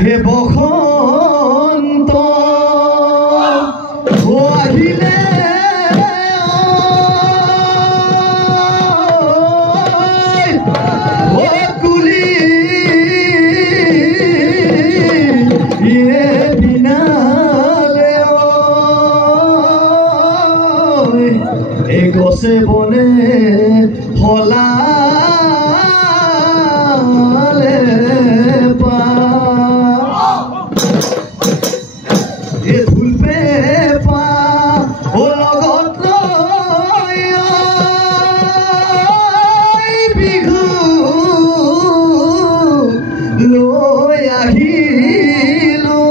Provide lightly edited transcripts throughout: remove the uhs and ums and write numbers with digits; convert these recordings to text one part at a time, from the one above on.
হে বসন্ত আহিলে কুলি বিনালে এই গছে বনে হলালে পা এ ধুলপে পা ও লগত বিহু লৈ আহিলো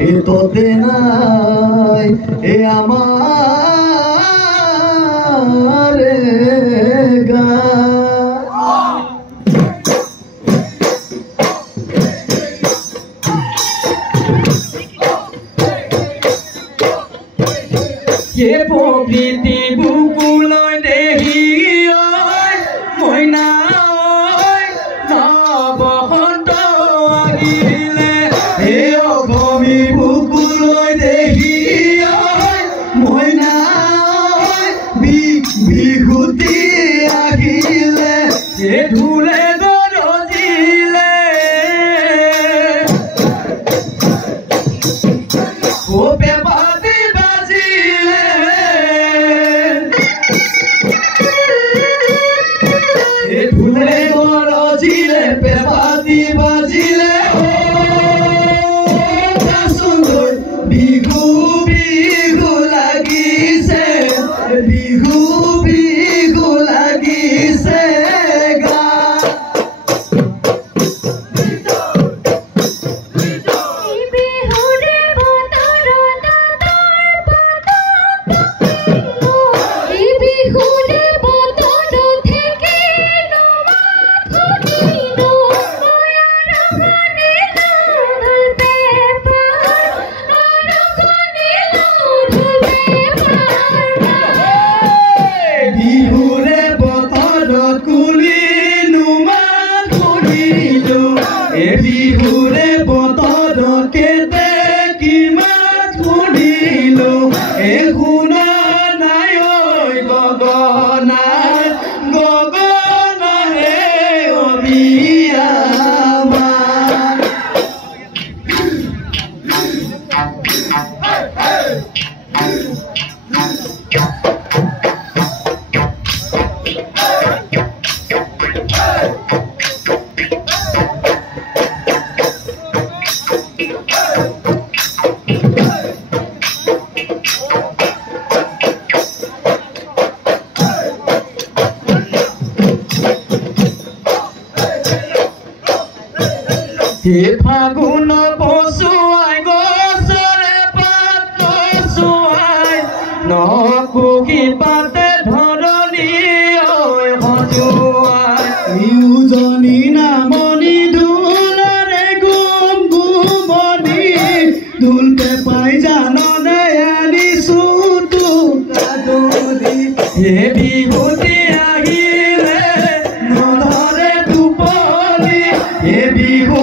এ ততে নাই এ আমার গা ये प्रकृति बुकुलय देही मयना बसंत आगिले हे अगमी बुकुलय देही मयना बिहुति आगिले हे धुले गरजिले ओ बेबादी ধুলে গরজিলে পেপাতি বাজিলে সুন্দর বিহু বিহু লাগিছে বিহু বিহু লাগিছে গা বিহুরে বতর কেতে কিমান শুনিলো এ শুনা নাই গগনা গগনাৰে অবিয়ামা হে ফাগুন পচুৱাই গছৰে পাত কচুৱাই নকুকি পাতে ধৰণী সজুৱাই উজনি নামনি ঢোলৰে গুম গুমনি ঢোল পেপাই জাননে আনিছো তোক হে বিহুতি আহিলে নধৰে টোপনি হে বিহু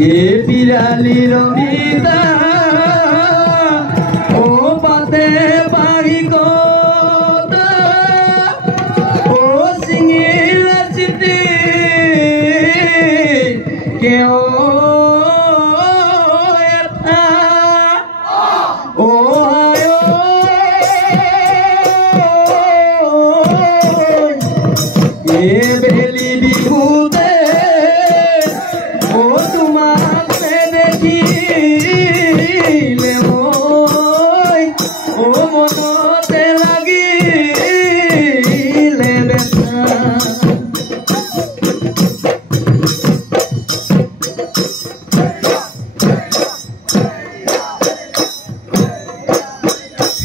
এ বিড়ালি রমিতা ও পাতে বাহি কথা ও সিঙ্গিলা চিঠি কেউ ও এ বেলি বিহুতে ও তোমাকে দেখিলে মই ও মনতে লাগিলে বেচা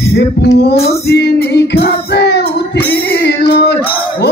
হে পুৱতি নিশাতে উঠি লৈ ও